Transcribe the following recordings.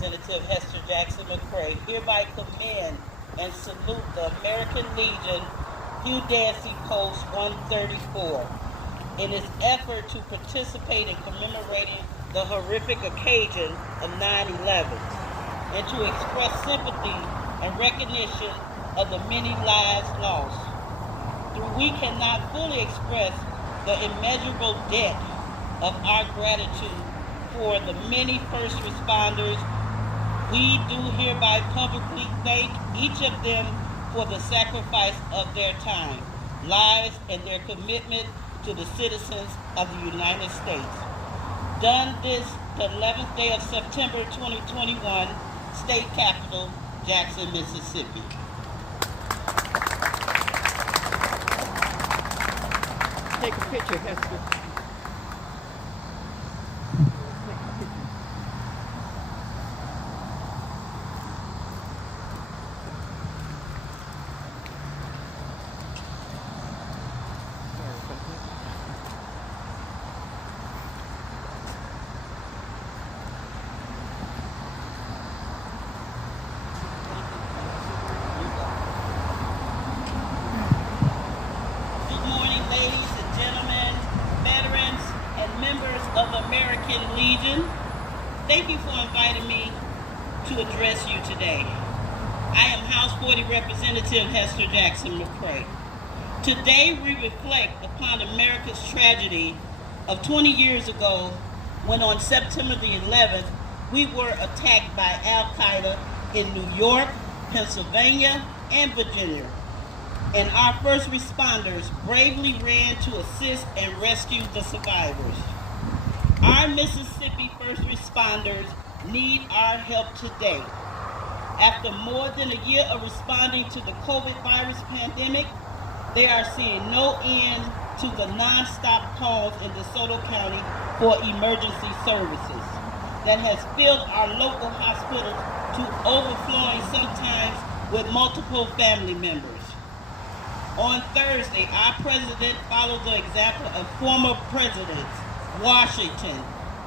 Representative Hester Jackson-McCray hereby commend and salute the American Legion Hugh Dancy Post 134 in its effort to participate in commemorating the horrific occasion of 9/11 and to express sympathy and recognition of the many lives lost. Though we cannot fully express the immeasurable debt of our gratitude for the many first responders, we do hereby publicly thank each of them for the sacrifice of their time, lives, and their commitment to the citizens of the United States. Done this the 11th day of September 2021, State Capitol, Jackson, Mississippi. Take a picture, Hester. Of the American Legion, thank you for inviting me to address you today. I am H40 Representative Hester Jackson-McCray. Today we reflect upon America's tragedy of 20 years ago when on September the 11th we were attacked by al-Qaeda in New York, Pennsylvania, and Virginia. And our first responders bravely ran to assist and rescue the survivors. Our Mississippi first responders need our help today. After more than a year of responding to the COVID virus pandemic, they are seeing no end to the nonstop calls in DeSoto County for emergency services that has filled our local hospitals to overflowing, sometimes with multiple family members. On Thursday, our president followed the example of former presidents Washington,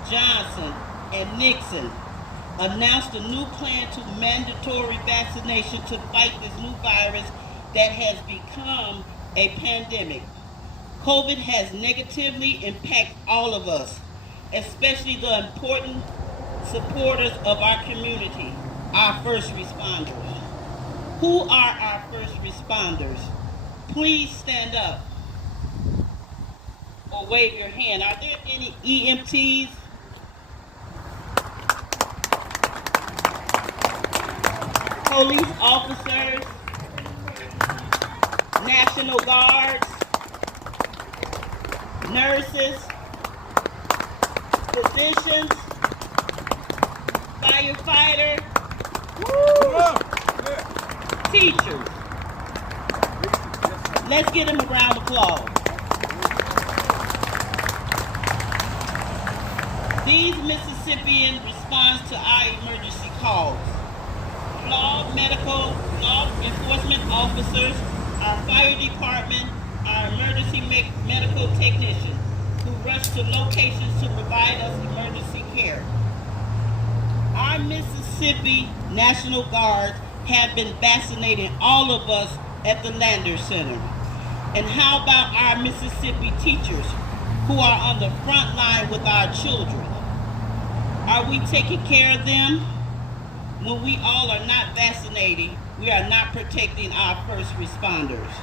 Johnson, and Nixon, announced a new plan to mandatory vaccination to fight this new virus that has become a pandemic. COVID has negatively impacted all of us, especially the important supporters of our community, our first responders. Who are our first responders? Please stand up or wave your hand. Are there any EMTs? Police officers? National Guards? Nurses? Physicians? Firefighters? Teachers? Let's give them a round of applause. These Mississippians respond to our emergency calls. Law enforcement officers, our fire department, our emergency medical technicians who rush to locations to provide us emergency care. Our Mississippi National Guards have been vaccinating all of us at the Lander Center. And how about our Mississippi teachers who are on the front line with our children? Are we taking care of them? When we all are not vaccinating, we are not protecting our first responders.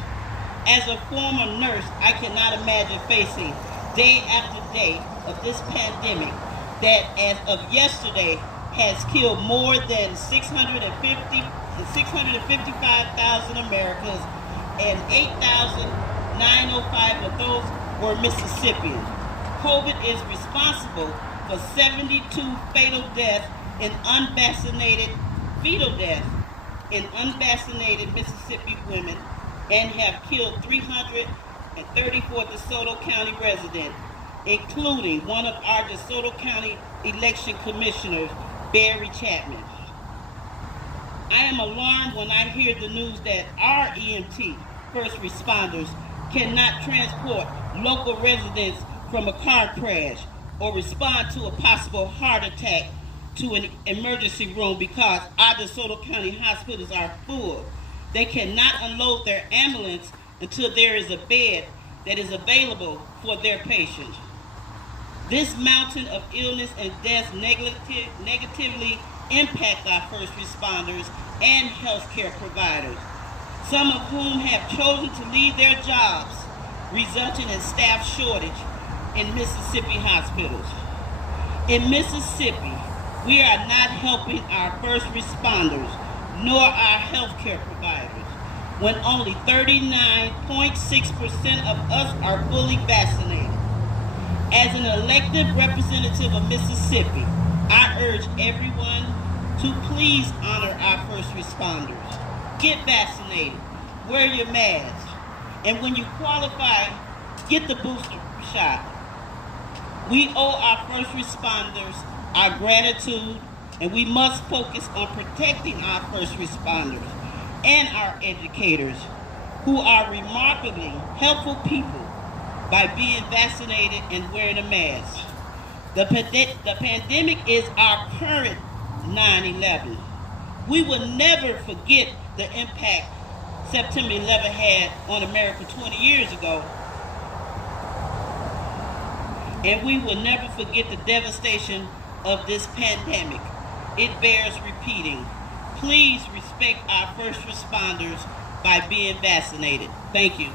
As a former nurse, I cannot imagine facing day after day of this pandemic that, as of yesterday, has killed more than 655,000 Americans, and 8,905 of those were Mississippians. COVID is responsible for 72 fatal deaths in unvaccinated Mississippi women and have killed 334 DeSoto County residents, including one of our DeSoto County election commissioners, Barry Chapman. I am alarmed when I hear the news that our EMT first responders cannot transport local residents from a car crash or respond to a possible heart attack to an emergency room because our DeSoto County hospitals are full. They cannot unload their ambulance until there is a bed that is available for their patients. This mountain of illness and death negatively impact our first responders and healthcare providers, some of whom have chosen to leave their jobs, resulting in staff shortage in Mississippi hospitals. In Mississippi, we are not helping our first responders nor our healthcare providers when only 39.6% of us are fully vaccinated. As an elected representative of Mississippi, I urge everyone to please honor our first responders. Get vaccinated, wear your mask, and when you qualify, get the booster shot. We owe our first responders our gratitude, and we must focus on protecting our first responders and our educators, who are remarkably helpful people, by being vaccinated and wearing a mask. The pandemic is our current 9/11. We will never forget the impact September 11 had on America 20 years ago. And we will never forget the devastation of this pandemic. It bears repeating. Please respect our first responders by being vaccinated. Thank you.